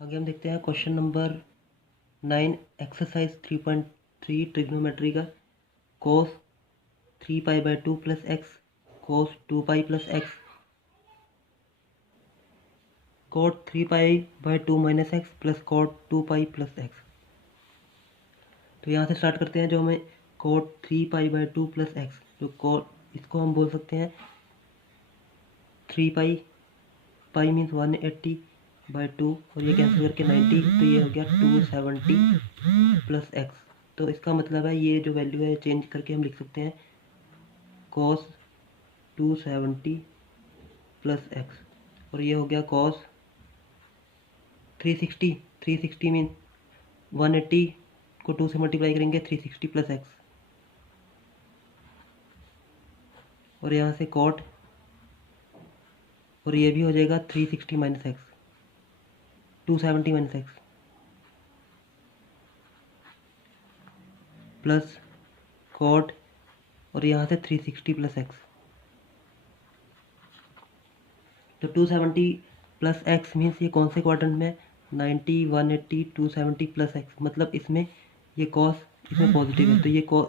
आगे हम देखते हैं क्वेश्चन नंबर 9 एक्सरसाइज 3.3 ट्रिग्नोमेट्री का cos 3π/2 plus x cos 2π plus x cot 3π/2 minus x plus cot 2π plus x. तो यहाँ से स्टार्ट करते हैं। जो हमें cot 3π/2 प्लस एक्स जो cot इसको हम बोल सकते हैं 3π, पाई मीन्स 180/2 और ये कैंसिल करके 90, तो ये हो गया 270 प्लस एक्स। तो इसका मतलब है ये जो वैल्यू है चेंज करके हम लिख सकते हैं cos 270 प्लस एक्स और ये हो गया cos 360 मीन 180 को 2 से मल्टीप्लाई करेंगे 360 प्लस एक्स और यहाँ से cot और ये भी हो जाएगा 360 minus x 270 minus x plus cot और यहाँ से 360 प्लस एक्स। तो 270 प्लस एक्स मीन्स ये कौन से क्वाड्रेंट में 90, 180, 270 प्लस एक्स, मतलब इसमें ये कॉस इसमें पॉजिटिव है तो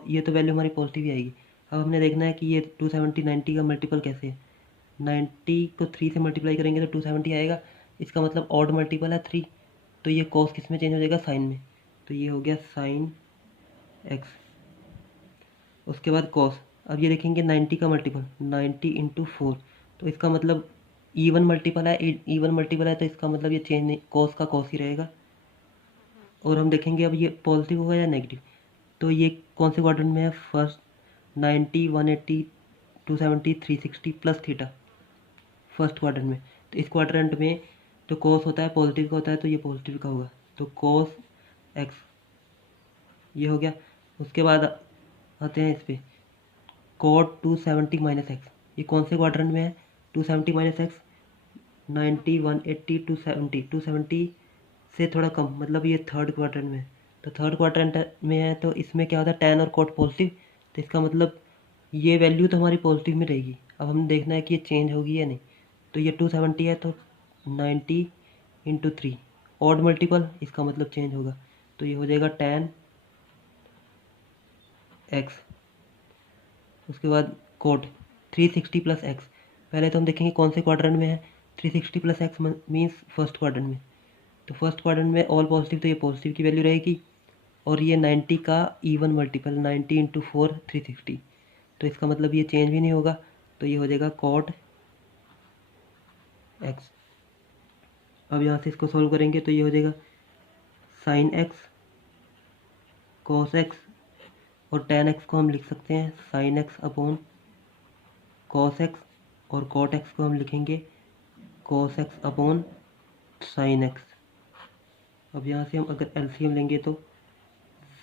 ये तो वैल्यू हमारी पॉजिटिव ही आएगी। अब हमने देखना है कि ये 270 90 का मल्टीपल कैसे है। 90 को 3 से मल्टीप्लाई करेंगे तो 270 आएगा, इसका मतलब ऑड मल्टीपल है 3, तो ये कॉस किस में चेंज हो जाएगा साइन में, तो ये हो गया साइन एक्स। उसके बाद कॉस, अब ये देखेंगे 90 का मल्टीपल 90 इंटू 4, तो इसका मतलब इवन मल्टीपल है तो इसका मतलब ये चेंज नहीं, कॉस का कॉस ही रहेगा। और हम देखेंगे अब ये पॉजिटिव होगा या नेगेटिव, तो ये कौन से क्वाड्रेंट में है, first 90, 180, 270, 360 plus theta first quadrant में। तो इस क्वाड्रेंट में जो कॉस होता है पॉजिटिव का होता है तो ये पॉजिटिव का होगा, तो कॉस एक्स ये हो गया। उसके बाद आते हैं इस पर cot 270 माइनस एक्स, ये कौन से क्वाड्रेंट में है 270 माइनस एक्स 90, 180, 270 से थोड़ा कम, मतलब ये थर्ड क्वाड्रेंट में है। तो थर्ड क्वाड्रेंट में है तो इसमें क्या होता है tan और cot पॉजिटिव, तो इसका मतलब ये वैल्यू तो हमारी पॉजिटिव में रहेगी। अब हम देखना है कि ये चेंज होगी या नहीं। तो ये 270 है तो 90 इंटू 3 ऑड मल्टीपल, इसका मतलब चेंज होगा, तो ये हो जाएगा tan एक्स। उसके बाद कोट 360 प्लस एक्स, पहले तो हम देखेंगे कौन से क्वाड्रेंट में है 360 plus x means first quadrant में। तो फर्स्ट क्वाड्रेंट में ऑल पॉजिटिव, तो ये पॉजिटिव की वैल्यू रहेगी और ये 90 का इवन मल्टीपल 90 इंटू 4 360, तो इसका मतलब ये चेंज भी नहीं होगा, तो ये हो जाएगा कॉट एक्स। अब यहाँ से इसको सॉल्व करेंगे तो ये हो जाएगा साइन एक्स कॉस एक्स और tan एक्स को हम लिख सकते हैं sine x upon cos x और कॉट एक्स को हम लिखेंगे cos x upon sine x. अब यहाँ से हम अगर एलसीएम लेंगे तो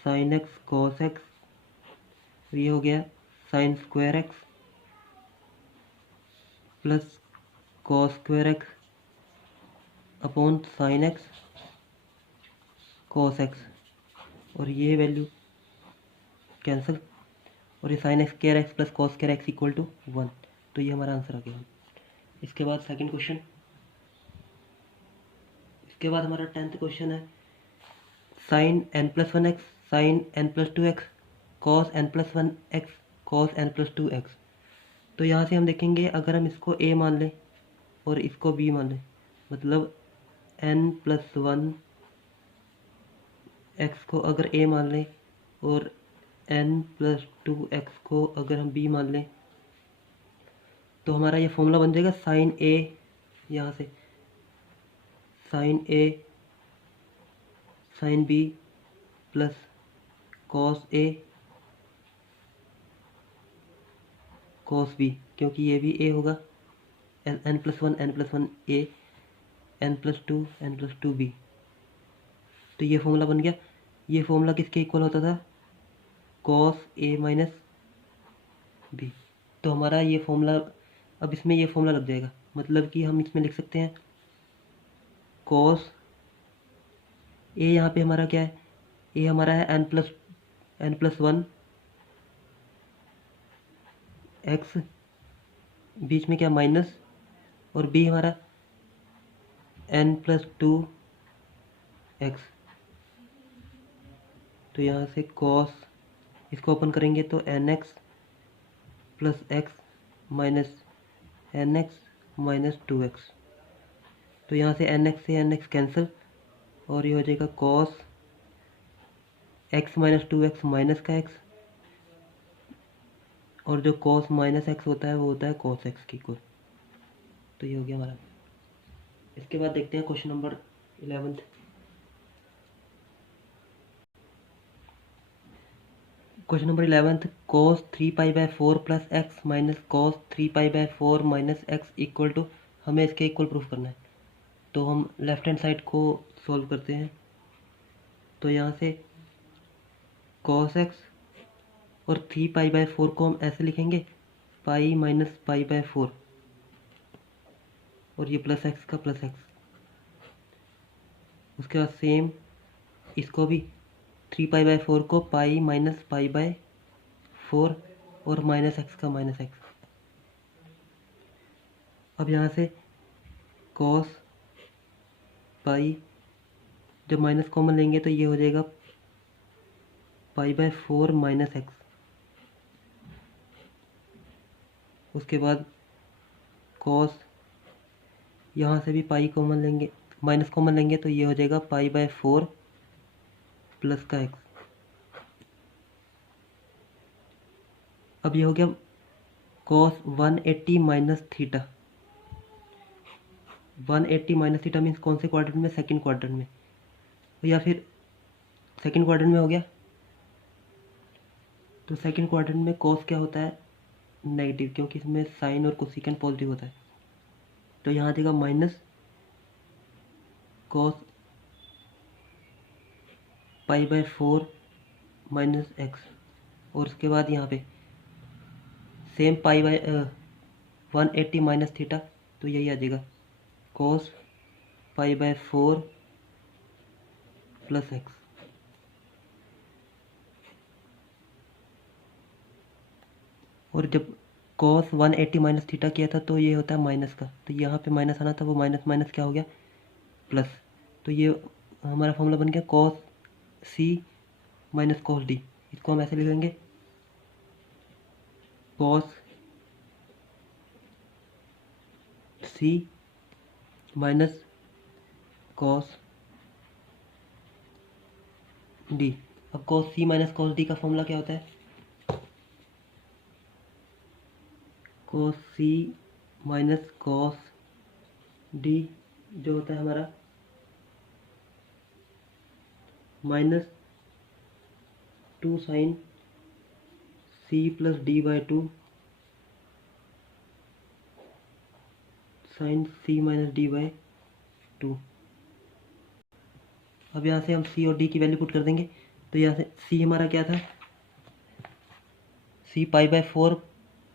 साइन एक्स कॉस एक्स ये हो गया sine square x plus cos square x upon sine x cos x और ये वैल्यू कैंसिल और ये sine x square x plus cos square x equal to 1, तो ये हमारा आंसर आ गया। इसके बाद सेकंड क्वेश्चन, इसके बाद हमारा 10th क्वेश्चन है sine n plus 1 x sine n plus 2 x cos n plus 1 x cos n plus 2 x. तो यहाँ से हम देखेंगे अगर हम इसको a मान लें और इसको b मान लें, मतलब n प्लस 1 एक्स को अगर a मान लें और n प्लस 2 एक्स को अगर हम b मान लें, तो हमारा ये फॉर्मूला बन जाएगा साइन a, यहाँ से sine a sine b plus cos a cos b, क्योंकि ये भी a होगा n plus 1 a n plus 2 b। तो ये फॉर्मूला बन गया। ये फॉर्मूला किसके इक्वल होता था कॉस a माइनस b, तो हमारा ये फॉर्मूला अब इसमें ये फॉर्मूला लग जाएगा, मतलब कि हम इसमें लिख सकते हैं कॉस a, यहाँ पे हमारा क्या है a हमारा है n प्लस 1 एक्स, बीच में क्या माइनस, और b हमारा n प्लस 2 एक्स। तो यहाँ से कॉस, इसको ओपन करेंगे तो n x plus x minus n x minus 2x। तो यहाँ से एन एक्स से एन एक्स कैंसिल और ये हो जाएगा cos x minus 2x minus का एक्स, और जो कॉस माइनस एक्स होता है वो होता है कॉस एक्स की इक्वल। तो ये हो गया हमारा। इसके बाद देखते हैं question number 11। Question number 11, cos 3π/4 plus x minus cos 3π/4 minus x equal to, हमें इसके इक्वल प्रूफ करना है। तो हम लेफ्ट हैंड साइड को सॉल्व करते हैं। तो यहाँ से cos x और 3π/4 को हम ऐसे लिखेंगे पाई माइनस π/4, और ये प्लस एक्स का प्लस एक्स। उसके बाद सेम इसको भी 3π/4 को पाई माइनस π/4 और माइनस एक्स का माइनस एक्स। अब यहाँ से कॉस पाई, जब माइनस कॉमन लेंगे तो ये हो जाएगा π/4 माइनस एक्स। उसके बाद कॉस, यहाँ से भी पाई कॉमन लेंगे, माइनस कॉमन लेंगे तो ये हो जाएगा π/4 प्लस का एक्स। अब ये हो गया cos 180 minus theta. 180 minus theta means कौन से क्वाड्रेंट में? सेकंड क्वाड्रेंट में, या फिर सेकंड क्वाड्रेंट में हो गया। तो सेकंड क्वाड्रेंट में कॉस क्या होता है? नेगेटिव, क्योंकि इसमें साइन और कोसिकेंट पॉजिटिव होता है। तो यहाँ देगा माइनस कॉस π/4 माइनस एक्स, और उसके बाद यहाँ पे सेम 180 माइनस थीटा, तो यही आ जाएगा कॉस π/4 प्लस एक्स। और जब कॉस 180 माइनस थीटा किया था तो ये होता है माइनस का, तो यहाँ पे माइनस आना था, वो माइनस माइनस क्या हो गया? प्लस। तो ये हमारा फॉर्मूला बन गया कॉस सी माइनस कॉस डी। इसको हम ऐसे लिखेंगे कॉस सी माइनस कॉस डी। अब कॉस सी माइनस कॉस डी का फॉर्मूला क्या होता है? कॉस सी माइनस कॉस डी जो होता है हमारा minus 2 sine C plus D/2 sine C minus D/2। अब यहाँ से हम सी और डी की वैल्यू पुट कर देंगे। तो यहाँ से सी हमारा क्या था? C π/4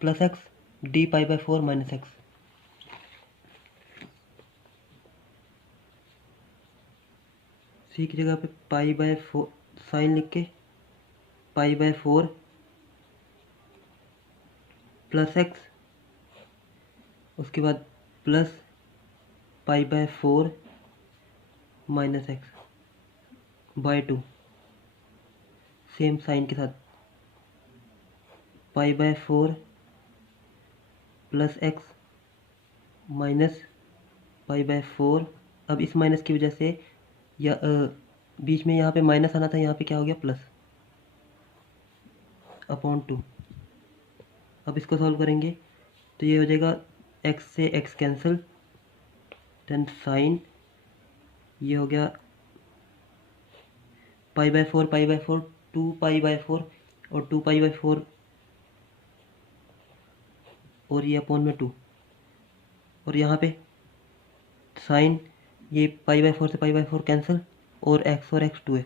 plus x, D π/4 minus x. C की जगह पे π/4 साइन लिख के π/4 प्लस एक्स, उसके बाद प्लस π/4 माइनस एक्स/2, सेम साइन के साथ π/4 प्लस एक्स माइनस π/4। अब इस माइनस की वजह से या बीच में यहाँ पे माइनस आना था, यहाँ पे क्या हो गया? Plus upon 2। अब इसको सॉल्व करेंगे तो ये हो जाएगा एक्स से एक्स कैंसिल, देन साइन, ये हो गया π/4 π/4 2π/4 और 2π/4 और ये अपॉन में 2, और यहाँ पे साइन, ये π/4 से π/4 कैंसिल, और x 2x,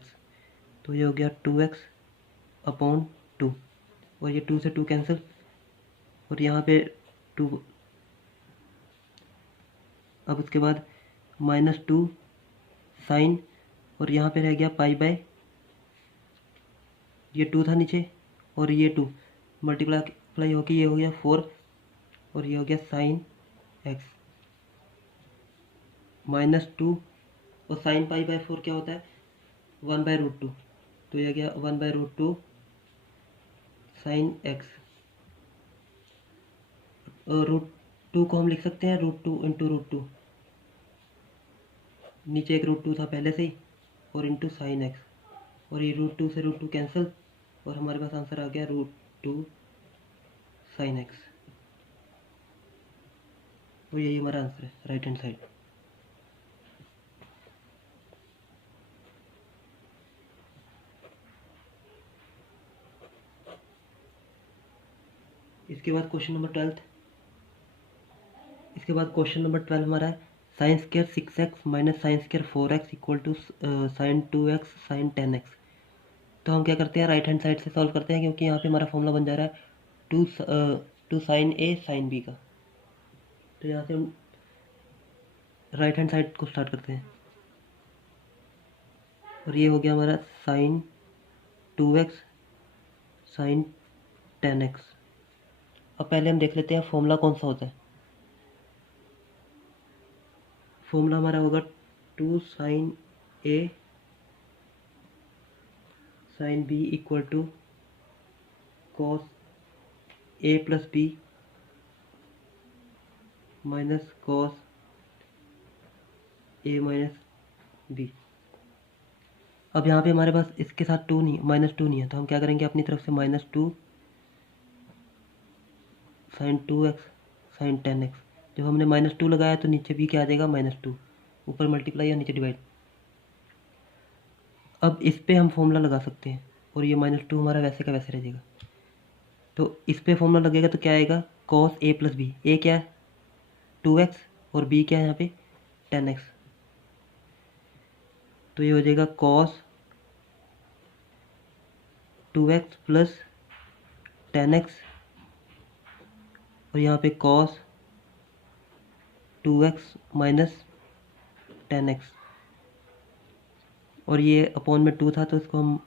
तो ये हो गया 2x अपॉन 2, और ये 2 से 2 कैंसिल, और यहाँ पे 2। अब उसके बाद -2 साइन, और यहाँ पे रह गया ये 2 था नीचे, और ये 2 मल्टीप्लाई होकर ये हो गया 4, और ये हो गया साइन एक्स -2, और साइन π/4 क्या होता है? 1/√2, तो यह गया 1/√2 साइन एक्स। √2 को हम लिख सकते हैं √2 इंटू √2, नीचे एक √2 था पहले से ही, और इंटू साइन एक्स, और ये √2 से √2 कैंसिल, और हमारे पास आंसर आ गया √2 साइन एक्स। और यही हमारा आंसर है, राइट हैंड साइड। इसके बाद क्वेश्चन नंबर 12। इसके बाद क्वेश्चन नंबर 12 हमारा है sine square 6x minus sine square 4x equal to sine 2x sine 10x। तो हम क्या करते हैं, राइट हैंड साइड से सॉल्व करते हैं, क्योंकि यहाँ पे हमारा फॉर्मूला बन जा रहा है two sine a sine b का। तो यहाँ से हम राइट हैंड साइड को स्टार्ट करते हैं, और ये हो गया हमारा साइन 2x साइन 10x। अब पहले हम देख लेते हैं फॉर्मूला कौन सा होता है। फॉर्मूला हमारा होगा 2 sine a sine b equal to cos a plus b minus cos a minus b. अब यहाँ पे हमारे पास इसके साथ -2 नहीं है, तो हम क्या करेंगे, अपनी तरफ से -2 साइन 2x साइन 10x। जब हमने -2 लगाया तो नीचे भी क्या आ जाएगा, -2, ऊपर मल्टीप्लाई और नीचे डिवाइड। अब इस पे हम फॉर्मूला लगा सकते हैं, और ये -2 हमारा वैसे का वैसे रह जाएगा। तो इस पे फॉर्मूला लगेगा तो क्या आएगा, कॉस ए प्लस बी। ए क्या है 2x, और बी क्या है यहाँ पे 10x। तो ये हो जाएगा कॉस 2x प्लस 10x, और यहाँ पे कॉस 2x माइनस 10x, और ये अपॉन में 2 था तो इसको हम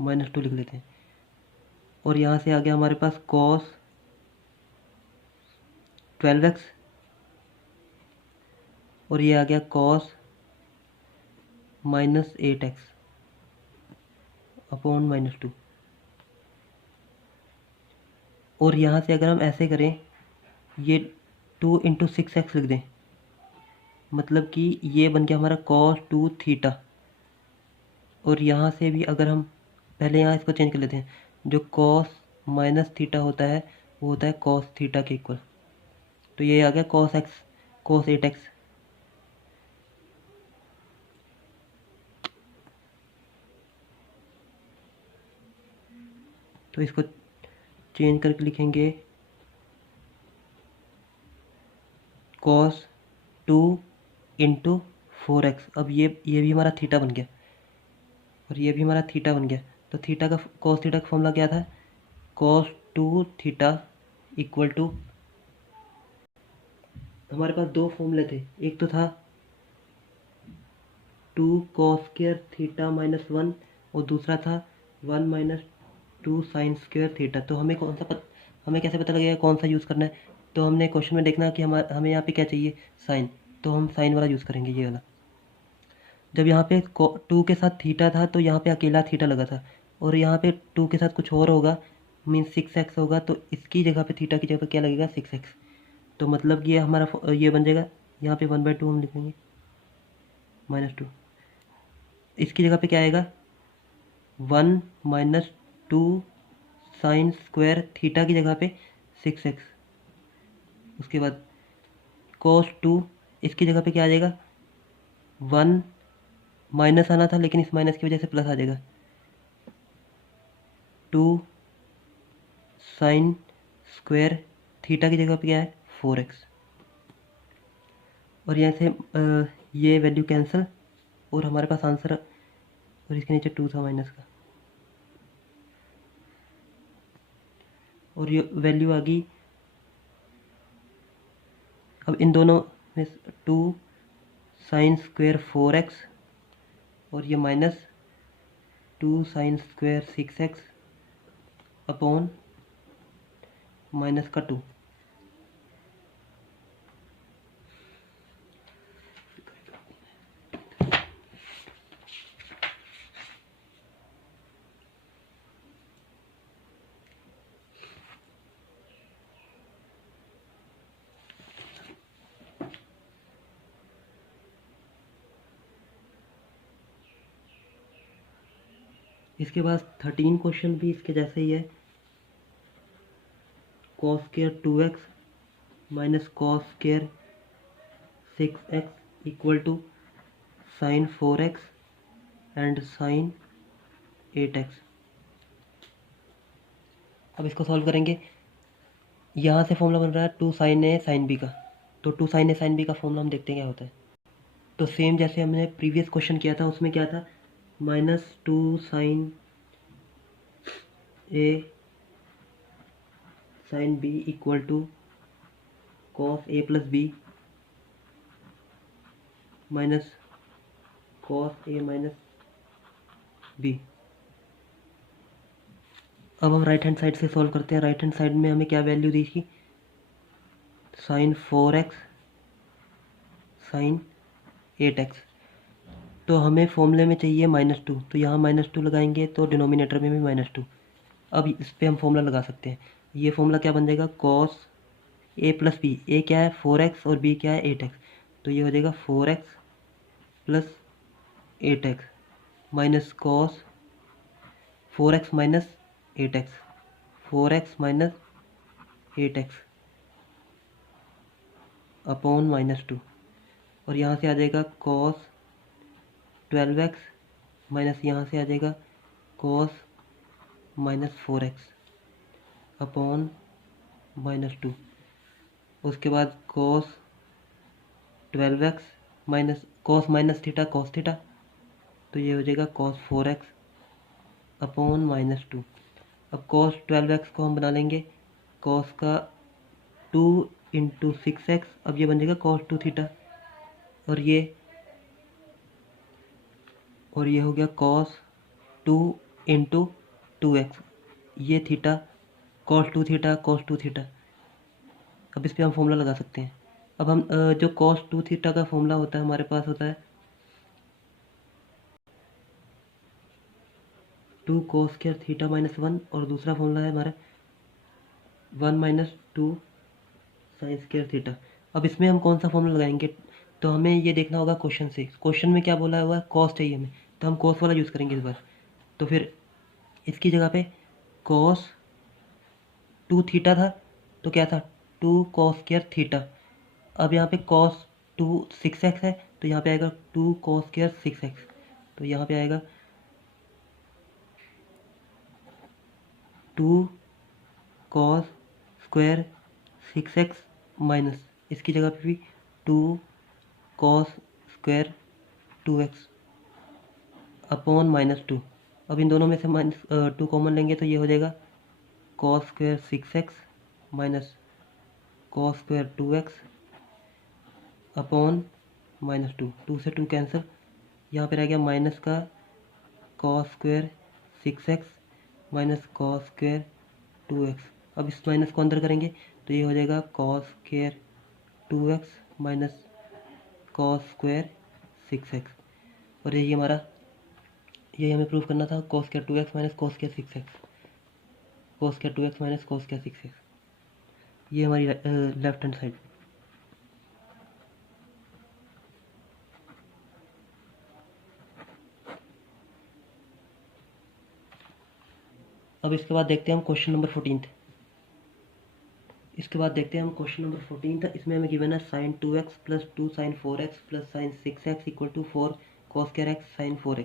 -2 लिख लेते हैं। और यहाँ से आ गया हमारे पास कॉस 12x, और ये आ गया कॉस -8x अपॉन -2। और यहाँ से अगर हम ऐसे करें, ये 2 इंटू 6x लिख दें, मतलब कि ये बन गया हमारा cos 2 थीटा। और यहाँ से भी अगर हम पहले यहाँ इसको चेंज कर लेते हैं, जो cos माइनस थीटा होता है वो होता है cos थीटा के इक्वल। तो ये आ गया cos 8x। तो इसको चेंज करके लिखेंगे cos 2 इंटू 4x। अब ये भी हमारा थीटा बन गया, और ये भी हमारा थीटा बन गया। तो थीटा का cos थीटा का फॉर्मूला क्या था, cos 2 थीटा इक्वल टू, हमारे पास दो फॉर्मूले थे, एक तो था 2 cos स्क्वायर थीटा -1, और दूसरा था 1 माइनस 2 साइन स्क्वायर थीटा। तो हमें कैसे पता लगेगा कौन सा यूज़ करना है। तो हमने क्वेश्चन में देखना कि हमें यहाँ पे क्या चाहिए, साइन। तो हम साइन वाला यूज़ करेंगे, ये वाला। जब यहाँ पे 2 के साथ थीटा था तो यहाँ पे अकेला थीटा लगा था, और यहाँ पे 2 के साथ कुछ और होगा, मीन्स 6x होगा, तो इसकी जगह पे थीटा की जगह पे क्या लगेगा, 6x। तो मतलब ये हमारा ये बन जाएगा, यहाँ पे 1/2 हम लिखेंगे -2, इसकी जगह पे क्या आएगा 1 माइनस 2 साइन स्क्वायर थीटा की जगह पे 6x। उसके बाद cos 2, इसकी जगह पे क्या आ जाएगा 1, माइनस आना था लेकिन इस माइनस की वजह से प्लस आ जाएगा, 2 साइन स्क्वायर थीटा की जगह पे क्या है 4x। और यहाँ से ये वैल्यू कैंसिल, और हमारे पास आंसर, और इसके नीचे 2 था माइनस का, और ये वैल्यू आ गई। अब इन दोनों में 2 साइन स्क्वायर 4x, और ये minus 2 sine square 6x upon minus का 2। इसके बाद 13 क्वेश्चन भी इसके जैसे ही है। Cos square 2x minus cos square 6x equal to sine 4x and sine 8x। अब इसको सॉल्व करेंगे। यहाँ से फॉर्मूला बन रहा है 2 साइन ए साइन बी का। तो 2 साइन ए साइन बी का फॉर्मूला हम देखते हैं क्या होता है। तो सेम जैसे हमने प्रीवियस क्वेश्चन किया था, उसमें क्या था, -2 sine a sine b equal to cos a plus b minus cos a minus b. अब हम राइट हैंड साइड से सॉल्व करते हैं। राइट हैंड साइड में हमें क्या वैल्यू दी थी, साइन 4x साइन 8x। तो हमें फॉर्मूले में चाहिए -2, तो यहाँ -2 लगाएंगे तो डिनोमिनेटर में भी -2। अब इस पर हम फॉर्मूला लगा सकते हैं। ये फॉर्मूला क्या बन जाएगा, कॉस ए प्लस बी। ए क्या है 4x और बी क्या है 8x, तो ये हो जाएगा 4x plus 8x minus cos 4x minus 8x, 4x minus 8x upon -2। और यहाँ से आ जाएगा कॉस 12x माइनस यहाँ से आ जाएगा कॉस -4x अपॉन -2। उसके बाद cos 12x minus cos minus theta cos theta, तो ये हो जाएगा कॉस 4x अपॉन -2। अब कॉस 12x को हम बना लेंगे कॉस का 2 इंटू 6x, अब ये बन जाएगा कॉस 2 थीटा। और ये हो गया कॉस 2 इंटू 2x, ये theta cos 2 theta cos 2 theta. अब इस पर हम फॉर्मूला लगा सकते हैं। अब हम जो कॉस 2 थीटा का फॉर्मूला होता है हमारे पास होता है 2 कॉस स्क्वायर थीटा -1, और दूसरा फॉर्मूला है हमारा 1 - 2 साइन स्क्वायर थीटा। अब इसमें हम कौन सा फॉर्मूला लगाएंगे, तो हमें ये देखना होगा क्वेश्चन से। क्वेश्चन में क्या बोला हुआ है, कॉस चाहिए हमें, तो हम कॉस वाला यूज़ करेंगे इस बार। तो फिर इसकी जगह पे कॉस 2 थीटा था, तो क्या था 2 कॉस स्क्वायर थीटा। अब यहाँ पे कॉस 2 6x है, तो यहाँ पे आएगा 2 कॉस स्क्वायर 6x, तो यहाँ पे आएगा 2 कॉस स्क्वायर 6x माइनस इसकी जगह पे भी 2 कॉस स्क्वायर 2x अपॉन -2। अब इन दोनों में से -2 कॉमन लेंगे तो ये हो जाएगा cos square 6x minus cos square 2x upon -2। 2 से 2 कैंसिल, यहाँ पर रह गया माइनस का cos square 6x minus cos square 2x। अब इस माइनस को अंदर करेंगे तो ये हो जाएगा cos square 2x minus cos square 6x। और यही हमें प्रूव करना था, cos square 2x minus cos square 6x, cos square 2x minus cos square 6x। ये हमारी लेफ्ट हैंड साइड। अब इसके बाद देखते हैं हम क्वेश्चन नंबर 14। इसके बाद देखते हैं हम क्वेश्चन नंबर 14 इसमें हमें गिवन है sine 2x plus 2 sine 4x plus sine 6x equal to 4 cos square x sine 4x।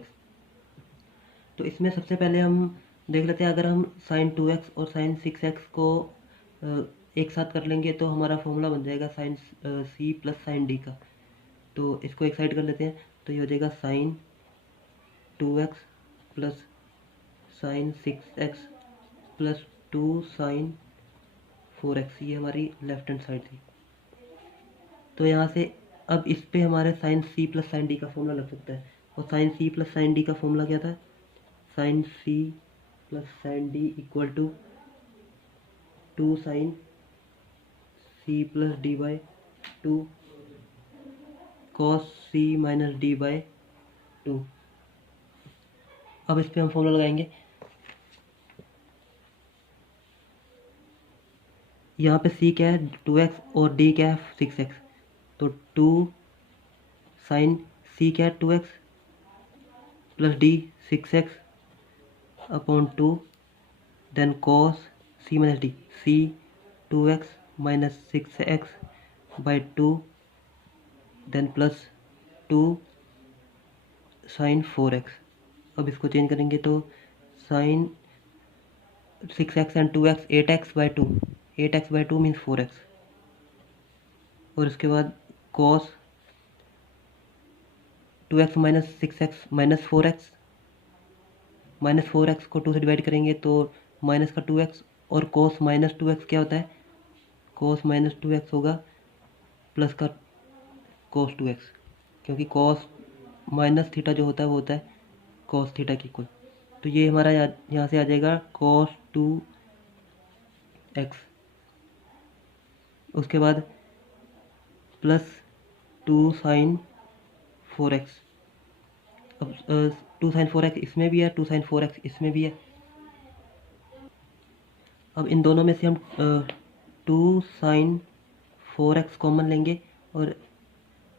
तो इसमें सबसे पहले हम देख लेते हैं, अगर हम साइन 2x और साइन 6x को एक साथ कर लेंगे तो हमारा फॉर्मूला बन जाएगा sine c plus sine d का। तो इसको एक साइड कर लेते हैं, तो ये हो जाएगा sine 2x plus sine 6x plus 2 sine 4x, ये हमारी लेफ्ट हैंड साइड थी। तो यहाँ से अब इस पे हमारे sine c plus sine d का फॉर्मूला लग सकता है। और sine c plus sine d का फॉर्मूला क्या था, sine c plus sine d equal to 2 sine c plus d by 2 cos c minus d by 2। अब इस पे हम फॉर्मूला लगाएंगे। यहाँ पे c क्या है 2x और d क्या है 6x, तो 2 साइन c क्या है 2x plus d 6x upon 2 then cos C minus d c 2x minus 6x by 2 then plus 2 sine 4x। अब इसको चेंज करेंगे तो sine 6x and 2x 8x by 2 8x by 2 means 4x। और इसके बाद cos 2x minus 6x minus 4x को 2 से divide करेंगे तो माइनस का 2x और cos माइनस 2x क्या होता है, cos माइनस 2x होगा प्लस का cos 2x, क्योंकि cos माइनस थीटा जो होता है वो होता है cos थीटा की इक्वल। तो ये हमारा यहाँ से आ जाएगा cos 2x। उसके बाद प्लस 2 साइन 4x। अब 2 साइन 4x इसमें भी है, 2 साइन 4x इसमें भी है। अब इन दोनों में से हम 2 साइन 4x कॉमन लेंगे और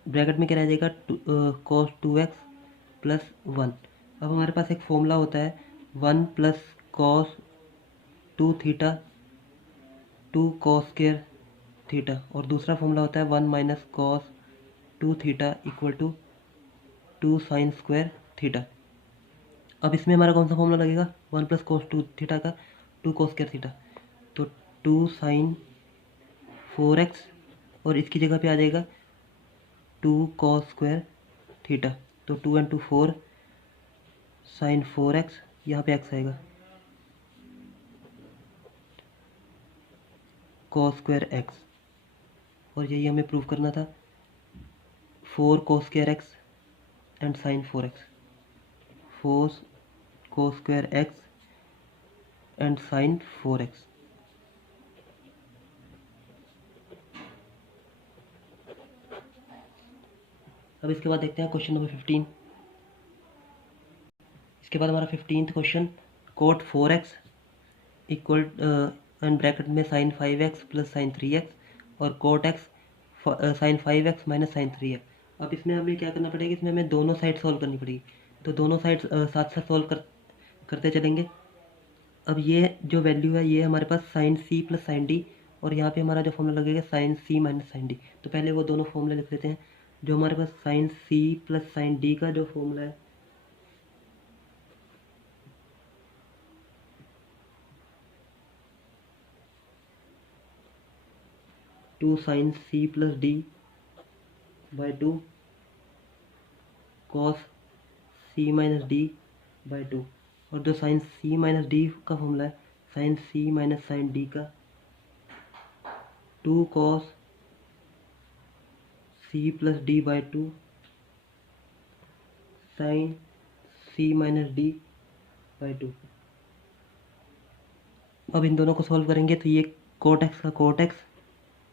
ब्रैकेट में क्या रह जाएगा cos 2x प्लस 1। अब हमारे पास एक फॉर्मूला होता है 1 plus cos 2 theta 2 cos square theta, और दूसरा फॉर्मूला होता है 1 minus cos 2 theta equal to 2 sine square theta. अब इसमें हमारा कौन सा फॉर्मूला लगेगा, 1 प्लस cos 2 थीटा का 2 cos स्क्वायर थीटा, तो 2 साइन 4x और इसकी जगह पे आ जाएगा 2 cos स्क्वायर थीटा, तो 2 इंटू 4 साइन 4x, यहाँ पे x आएगा cos स्क्वायर x, और यही हमें प्रूव करना था 4 cos square x and sine 4x, 4 cos square x and sine 4x। अब इसके बाद देखते हैं क्वेश्चन नंबर 15। इसके बाद हमारा 15th question, cot 4x equal and bracket में sine 5x plus sine 3x और cot x sine 5x minus sine 3x। अब इसमें हमें क्या करना पड़ेगा, इसमें हमें दोनों साइड सॉल्व करनी पड़ेगी, तो दोनों साइड साथ साथ सॉल्व करते चलेंगे। अब ये जो वैल्यू है ये हमारे पास sine c plus sine D, और यहाँ पे हमारा जो फॉर्मूला लगेगा sine c minus sine D. तो पहले वो दोनों फॉर्मूले लिख लेते हैं। जो हमारे पास sine c plus sine D का जो फॉर्मूला है 2 sine c plus D by 2 cos c minus D by 2, और जो साइन c माइनस डी का फॉर्मूला है sine c minus sine D का 2 cos c plus D by 2 sine c minus D by 2। अब इन दोनों को सॉल्व करेंगे तो ये कोट एक्स का कोट एक्स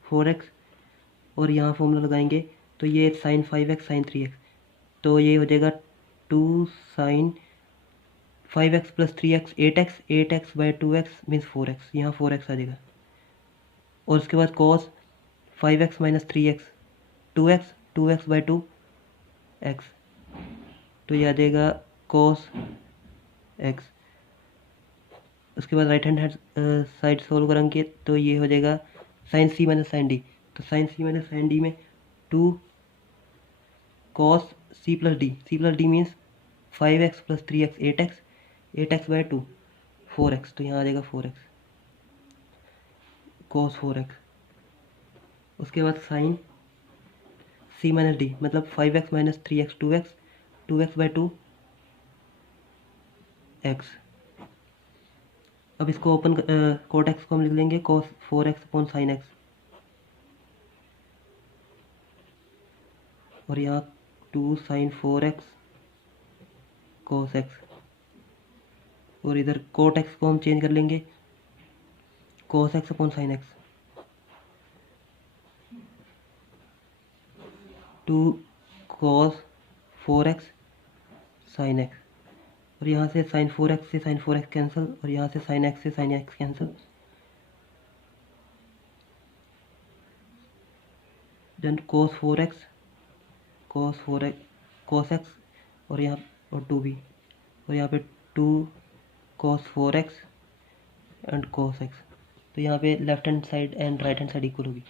4x, और यहाँ फॉर्मूला लगाएंगे तो ये साइन 5x साइन 3x, तो ये हो जाएगा 2 sign 5x plus 3x 8x 8x by 2x means 4x, यहाँ 4x आ जाएगा। और उसके बाद cos 5x minus 3x 2x by 2x, तो ये आ जाएगा कॉस x। उसके बाद राइट हैंड साइड सॉल्व करेंगे तो ये हो जाएगा sine c minus sine D, तो sine c minus sine D में 2 cos c plus D means 5x plus 3x 8x by 2 4x, तो यहाँ आ जाएगा 4x कॉस 4x। उसके बाद साइन c माइनस डी मतलब 5x minus 3x 2x by 2x। अब इसको ओपन कोट एक्स को हम लिख लेंगे cos 4x upon sine x, और यहाँ 2 साइन 4x cos x, और इधर कोट एक्स को हम चेंज कर लेंगे cos x upon sine x, 2 cos 4x sine x, और यहाँ से साइन 4x से साइन 4x कैंसिल, और यहाँ से साइन x से sine x cancel, then cos 4x cos x, और यहाँ और 2 भी, और यहाँ पे 2 cos 4x and cos x। तो यहाँ पे left hand side and right hand side equal होगी।